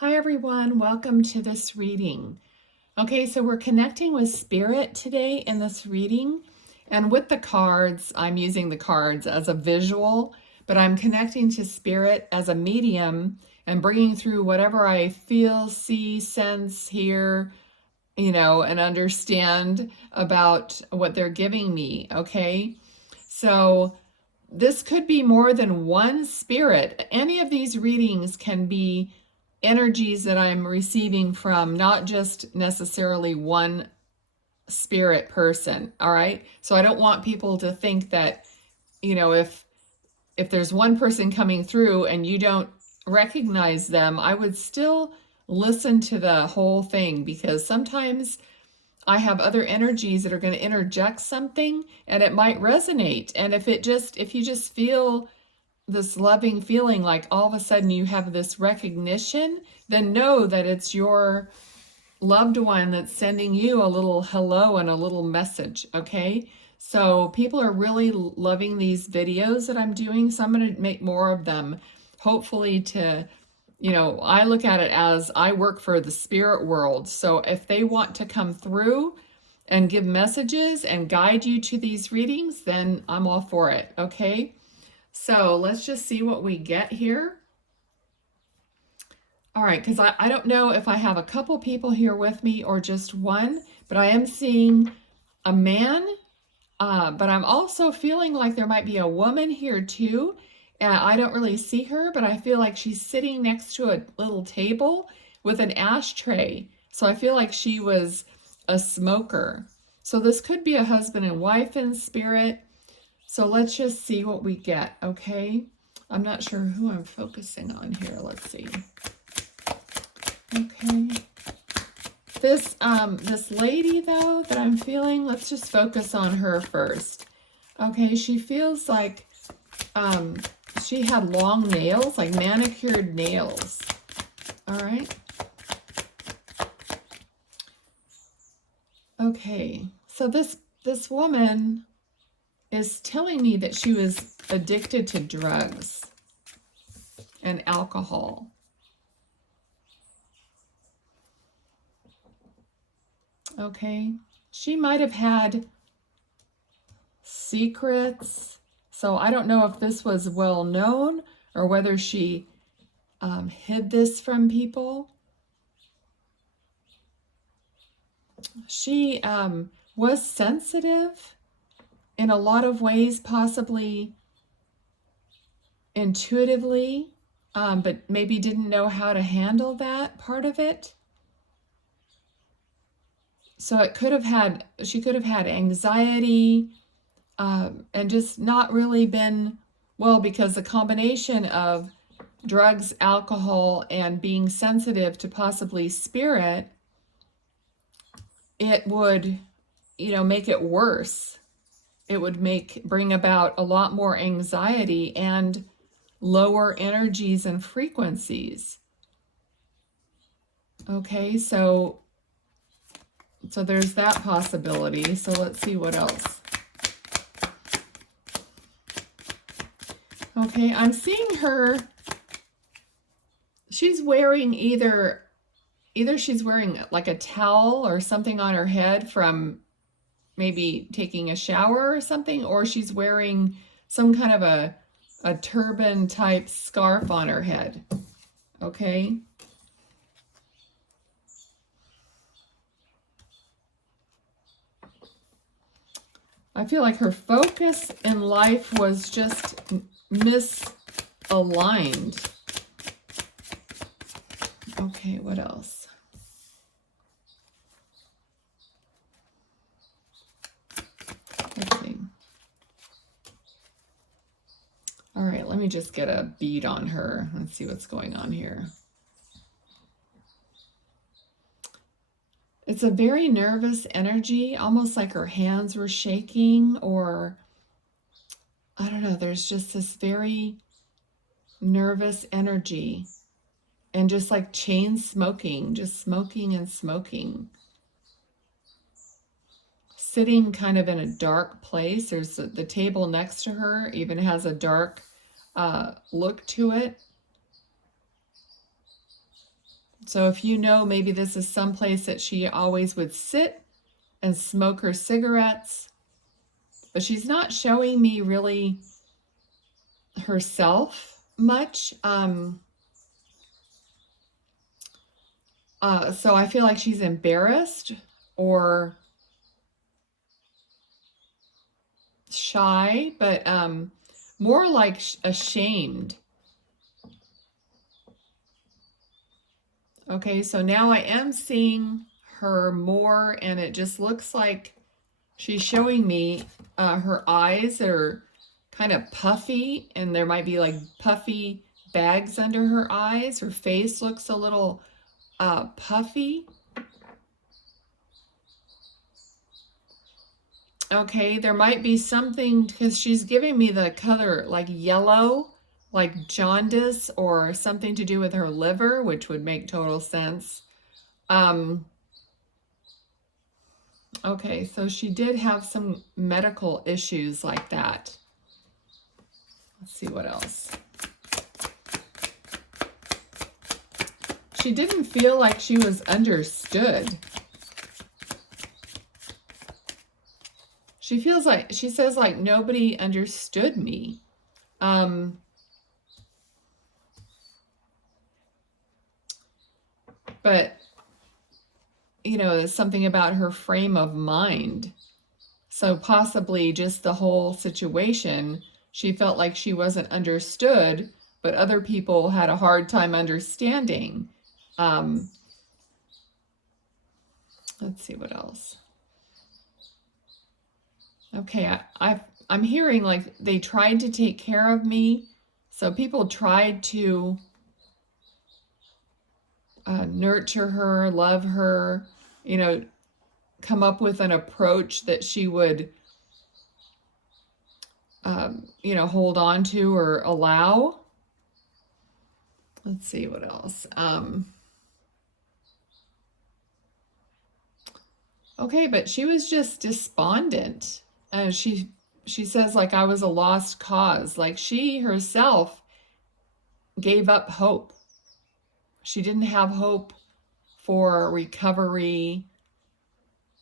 Hi everyone, welcome to this reading. Okay, so we're connecting with spirit today in this reading. And with the cards, I'm using the cards as a visual, but I'm connecting to spirit as a medium and bringing through whatever I feel, see, sense, hear, and understand about what they're giving me, okay? So this could be more than one spirit. Any of these readings can be energies that I'm receiving from not just necessarily one spirit person, all right? So I don't want people to think that, if there's one person coming through and you don't recognize them, I would still listen to the whole thing, because sometimes I have other energies that are going to interject something and it might resonate. And if you just feel this loving feeling, like all of a sudden you have this recognition, then know that it's your loved one that's sending you a little hello and a little message, okay? So people are really loving these videos that I'm doing, so I'm going to make more of them, hopefully to, I look at it as I work for the spirit world. So if they want to come through and give messages and guide you to these readings, then I'm all for it, okay? So let's just see what we get here. All right, because I don't know if I have a couple people here with me or just one, but I am seeing a man, but I'm also feeling like there might be a woman here too. I don't really see her, but I feel like she's sitting next to a little table with an ashtray. So I feel like she was a smoker. So this could be a husband and wife in spirit. So let's just see what we get, okay? I'm not sure who I'm focusing on here. Let's see. Okay. This lady, though, that I'm feeling, let's just focus on her first. Okay, she feels like she had long nails, like manicured nails. All right. Okay, so this woman is telling me that she was addicted to drugs and alcohol. Okay, she might have had secrets. So I don't know if this was well known or whether she hid this from people. She was sensitive in a lot of ways, possibly intuitively, but maybe didn't know how to handle that part of it. So she could have had anxiety, and just not really been well, because the combination of drugs, alcohol, and being sensitive to possibly spirit, it would, make it worse. It would bring about a lot more anxiety and lower energies and frequencies. Okay, so there's that possibility. So let's see what else. Okay, I'm seeing her. She's wearing either she's wearing like a towel or something on her head from maybe taking a shower or something, or she's wearing some kind of a turban type scarf on her head. Okay. I feel like her focus in life was just misaligned. Okay, what else? Let's see. All right, let me just get a bead on her. Let's see what's going on here. It's a very nervous energy, almost like her hands were shaking, or I don't know, there's just this very nervous energy, and just like chain smoking, just smoking and smoking. Sitting kind of in a dark place. There's the table next to her even has a dark look to it. So if you know, maybe this is someplace that she always would sit and smoke her cigarettes, but she's not showing me really herself much. So I feel like she's embarrassed or shy, but more like ashamed. Okay, so now I am seeing her more, and it just looks like she's showing me her eyes are kind of puffy, and there might be like puffy bags under her eyes. Her face looks a little puffy. Okay, there might be something because she's giving me the color like yellow, like jaundice or something to do with her liver, which would make total sense. Okay, so she did have some medical issues like that. Let's see what else. She didn't feel like she was understood. She feels like, she says like nobody understood me. But, you know, there's something about her frame of mind. So possibly just the whole situation, she felt like she wasn't understood, but other people had a hard time understanding. Let's see what else. Okay, I'm hearing like they tried to take care of me. So people tried to nurture her, love her, you know, come up with an approach that she would, you know, hold on to or allow. Let's see what else. Okay, but she was just despondent. She says like I was a lost cause. Like she herself gave up hope. She didn't have hope for recovery,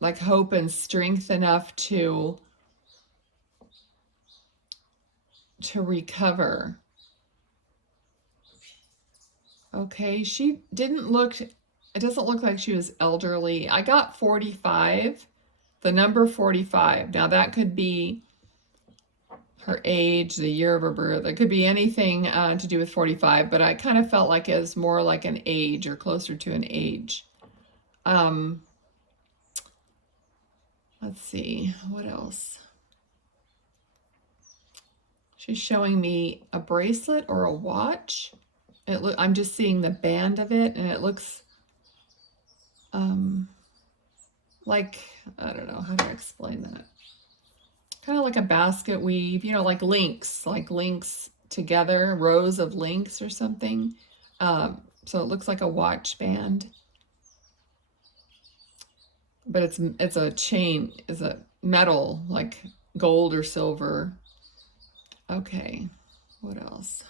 like hope and strength enough to recover. Okay, she didn't look, it doesn't look like she was elderly. I got 45, the number 45. Now that could be her age, the year of her birth. It could be anything to do with 45, but I kind of felt like it was more like an age or closer to an age. Let's see, what else? She's showing me a bracelet or a watch. I'm just seeing the band of it, and it looks like, I don't know how to explain that. Kind of like a basket weave, you know, like links together, rows of links or something. So it looks like a watch band. But it's a chain, it's a metal, like gold or silver. Okay, what else?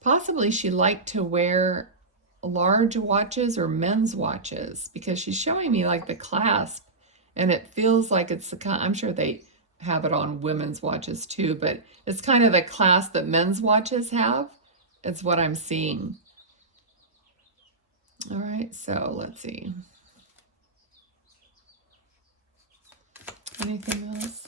Possibly she liked to wear large watches or men's watches because she's showing me like the clasp, and it feels like it's the kind, I'm sure they have it on women's watches too, but it's kind of the clasp that men's watches have. It's what I'm seeing. All right, so let's see. Anything else?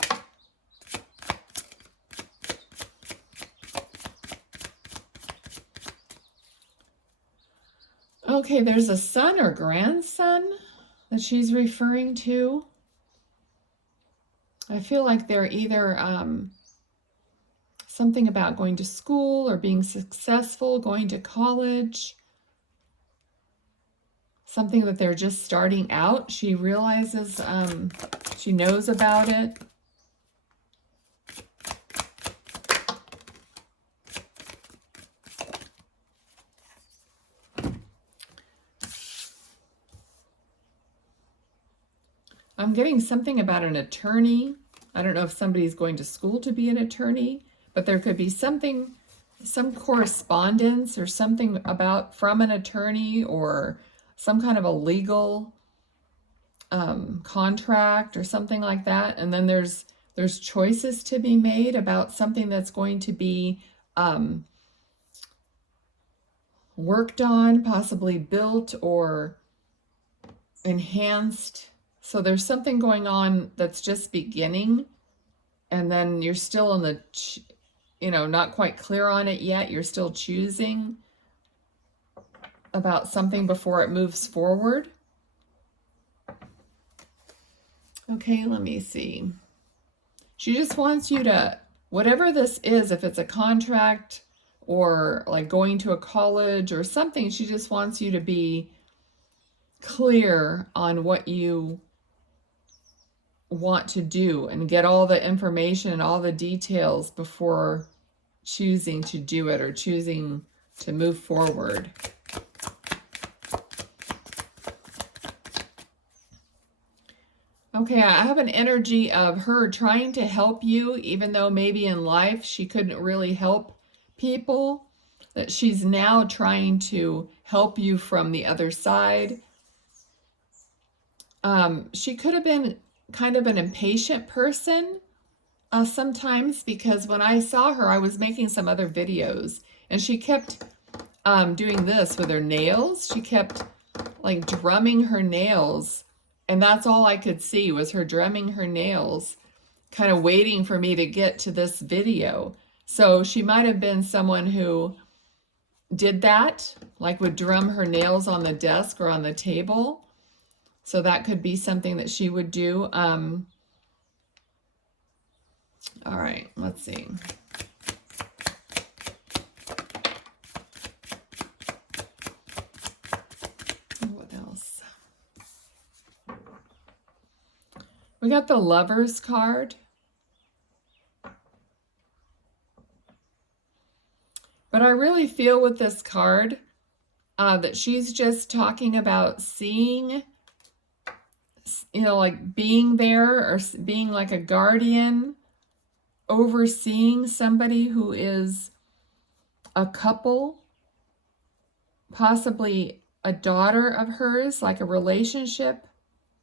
Okay, there's a son or grandson that she's referring to. I feel like they're either something about going to school or being successful, going to college, something that they're just starting out. She realizes, she knows about it. I'm getting something about an attorney. I don't know if somebody's going to school to be an attorney, but there could be something some correspondence or something about from an attorney or some kind of a legal contract or something like that. And then there's choices to be made about something that's going to be worked on, possibly built or enhanced. So there's something going on that's just beginning, and then you're still in the, not quite clear on it yet. You're still choosing about something before it moves forward. Okay, let me see. She just wants you to, whatever this is, if it's a contract or like going to a college or something, she just wants you to be clear on what you want to do and get all the information and all the details before choosing to do it or choosing to move forward. Okay, I have an energy of her trying to help you, even though maybe in life she couldn't really help people, that she's now trying to help you from the other side. She could have been kind of an impatient person sometimes, because when I saw her, I was making some other videos, and she kept doing this with her nails. She kept like drumming her nails, and that's all I could see was her drumming her nails, kind of waiting for me to get to this video. So she might have been someone who did that, like would drum her nails on the desk or on the table. So that could be something that she would do. All right, let's see. What else? We got the Lovers card. But I really feel with this card that she's just talking about seeing, like being there or being like a guardian, overseeing somebody who is a couple, possibly a daughter of hers, like a relationship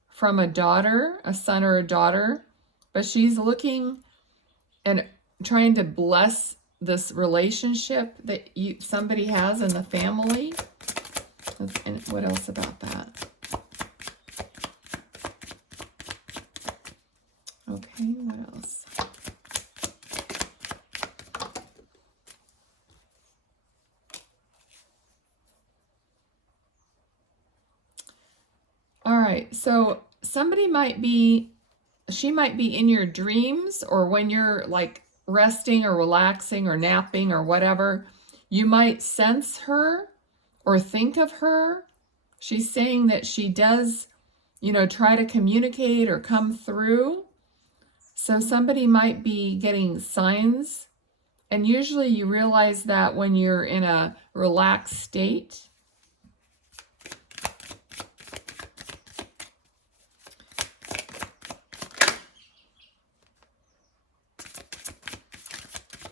from a daughter, a son or a daughter. But she's looking and trying to bless this relationship that somebody has in the family. And what else about that? Okay, what else? All right, so somebody she might be in your dreams, or when you're like resting or relaxing or napping or whatever, you might sense her or think of her. She's saying that she does, try to communicate or come through. So somebody might be getting signs, and usually you realize that when you're in a relaxed state.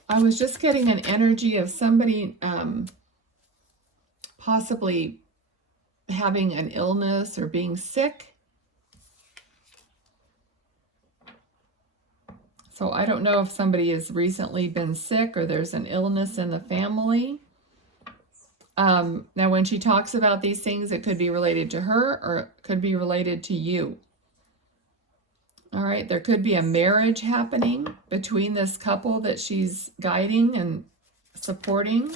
I was just getting an energy of somebody possibly having an illness or being sick. So I don't know if somebody has recently been sick or there's an illness in the family. Now, when she talks about these things, it could be related to her or it could be related to you. All right, there could be a marriage happening between this couple that she's guiding and supporting.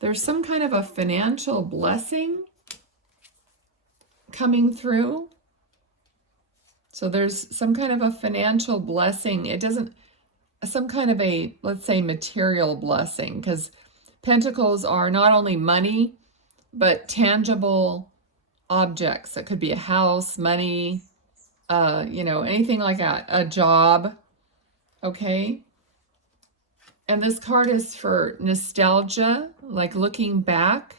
There's some kind of a financial blessing coming through. So there's some kind of a financial blessing. It doesn't, some kind of a, let's say, material blessing, because pentacles are not only money, but tangible objects. It could be a house, money, anything like that, a job. Okay. And this card is for nostalgia, like looking back.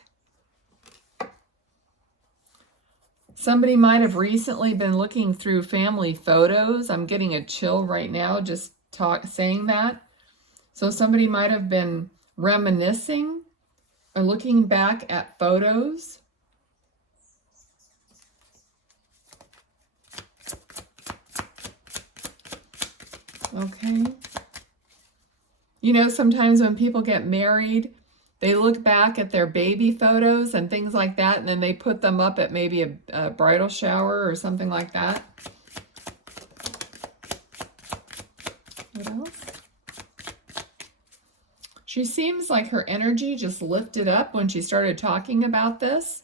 Somebody might have recently been looking through family photos. I'm getting a chill right now just saying that. So somebody might have been reminiscing or looking back at photos. Okay. You know, sometimes when people get married, they look back at their baby photos and things like that, and then they put them up at maybe a bridal shower or something like that. What else? She seems like her energy just lifted up when she started talking about this.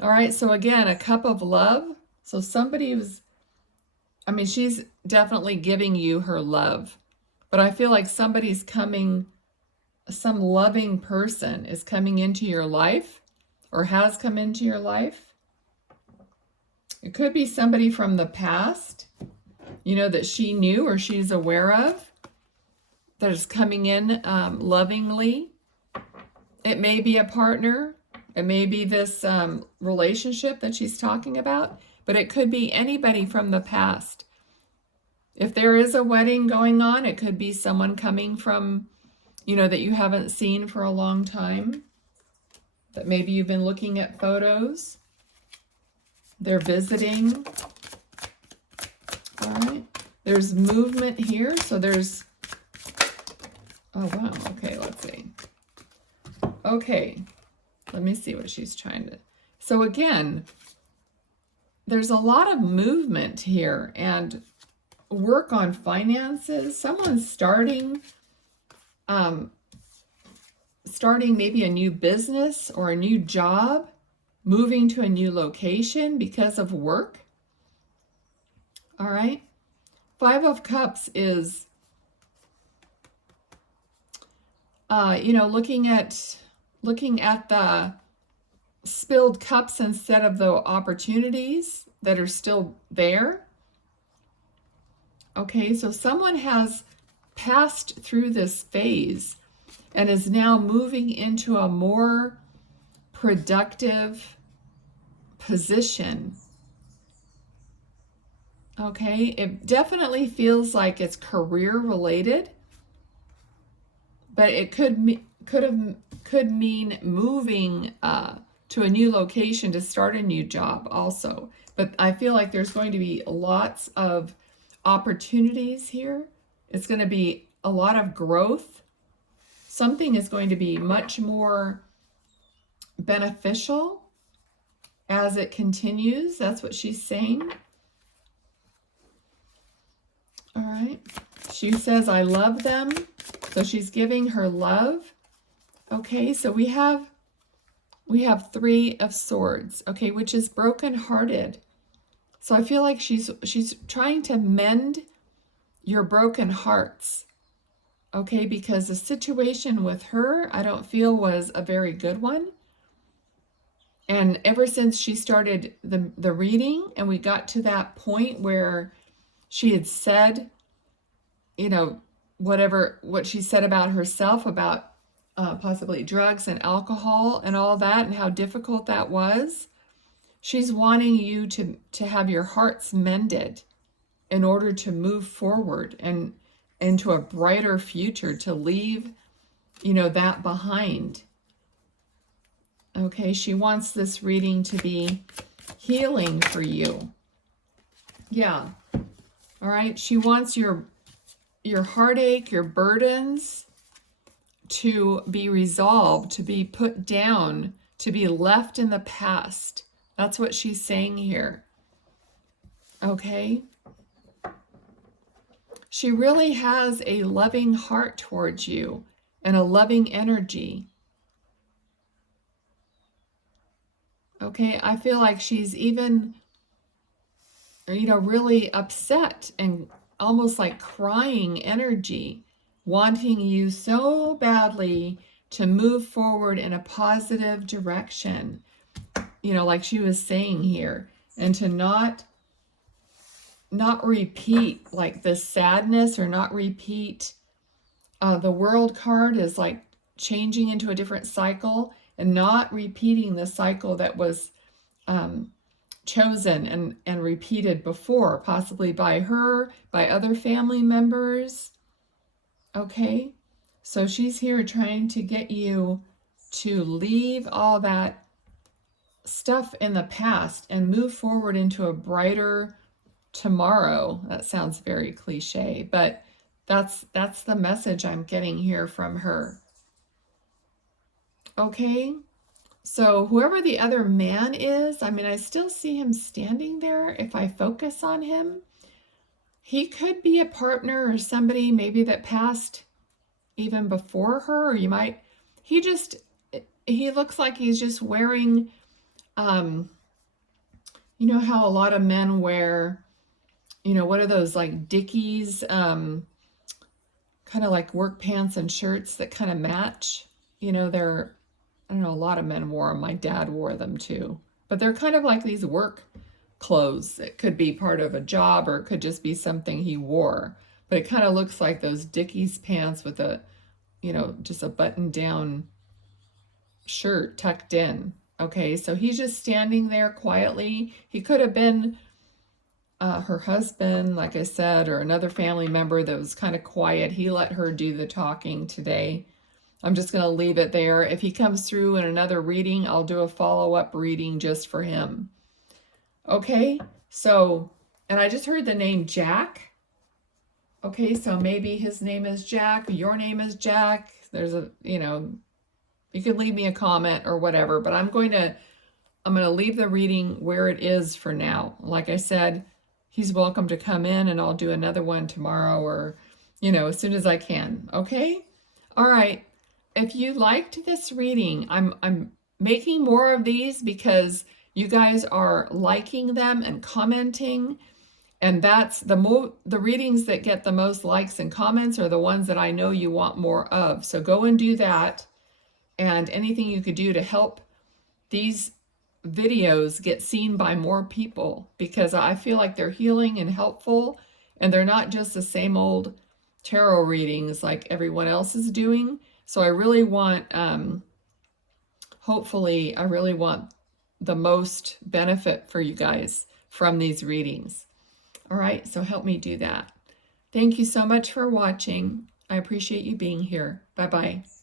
All right, so again, a cup of love. So somebody was, I mean, she's definitely giving you her love. But I feel like somebody's coming, some loving person is coming into your life or has come into your life. It could be somebody from the past, you know, that she knew or she's aware of, that is coming in lovingly. It may be a partner. It may be this relationship that she's talking about, but it could be anybody from the past. If there is a wedding going on, it could be someone coming from, you know, that you haven't seen for a long time, that maybe you've been looking at photos. They're visiting. All right. There's movement here. So there's, oh, wow. Okay, let's see. Okay. Let me see what she's trying to. So again, there's a lot of movement here and work on finances. Someone's starting maybe a new business or a new job, moving to a new location because of work. All right. 5 of Cups is, you know, looking at the spilled cups instead of the opportunities that are still there. Okay, so someone has passed through this phase and is now moving into a more productive position. Okay, it definitely feels like it's career related, but it could mean moving to a new location to start a new job also. But I feel like there's going to be lots of opportunities here. It's going to be a lot of growth. Something is going to be much more beneficial as it continues. That's what she's saying. All right. She says, I love them. So she's giving her love. Okay, so we have 3 of Swords, okay, which is brokenhearted. So I feel like she's trying to mend your broken hearts, okay, because the situation with her, I don't feel was a very good one. And ever since she started the reading and we got to that point where she had said, you know, what she said about herself, about possibly drugs and alcohol and all that and how difficult that was, she's wanting you to have your hearts mended in order to move forward and into a brighter future, to leave, you know, that behind. Okay, she wants this reading to be healing for you. Yeah. All right, she wants your heartache, your burdens to be resolved, to be put down, to be left in the past. That's what she's saying here. Okay? She really has a loving heart towards you and a loving energy. Okay? I feel like she's even, you know, really upset and almost like crying energy, wanting you so badly to move forward in a positive direction, you know, like she was saying here, and to not repeat like this sadness, or not repeat. The World card is like changing into a different cycle and not repeating the cycle that was chosen and repeated before, possibly by her, by other family members. Okay? So she's here trying to get you to leave all that stuff in the past and move forward into a brighter tomorrow. That sounds very cliche, but that's the message I'm getting here from her. Okay? So whoever the other man is, I mean, I still see him standing there if I focus on him. He could be a partner or somebody maybe that passed even before her, or you might, he looks like he's just wearing, you know how a lot of men wear, you know, what are those, like Dickies, kind of like work pants and shirts that kind of match, you know, they're, I don't know, a lot of men wore them. My dad wore them too. But they're kind of like these work clothes. It could be part of a job or it could just be something he wore. But it kind of looks like those Dickies pants with a, you know, just a button down shirt tucked in. Okay, so he's just standing there quietly. He could have been her husband, like I said, or another family member that was kind of quiet. He let her do the talking today. I'm just going to leave it there. If he comes through in another reading, I'll do a follow-up reading just for him. Okay, so, and I just heard the name Jack. Okay, so maybe his name is Jack, your name is Jack. There's a, you know, you can leave me a comment or whatever, but I'm going to leave the reading where it is for now. Like I said, he's welcome to come in and I'll do another one tomorrow or, you know, as soon as I can. Okay? All right. If you liked this reading, I'm making more of these because you guys are liking them and commenting, and that's the readings that get the most likes and comments are the ones that I know you want more of. So go and do that, and anything you could do to help these videos get seen by more people, because I feel like they're healing and helpful, and they're not just the same old tarot readings like everyone else is doing. So I really want, hopefully, I really want the most benefit for you guys from these readings. All right, so help me do that. Thank you so much for watching. I appreciate you being here. Bye-bye.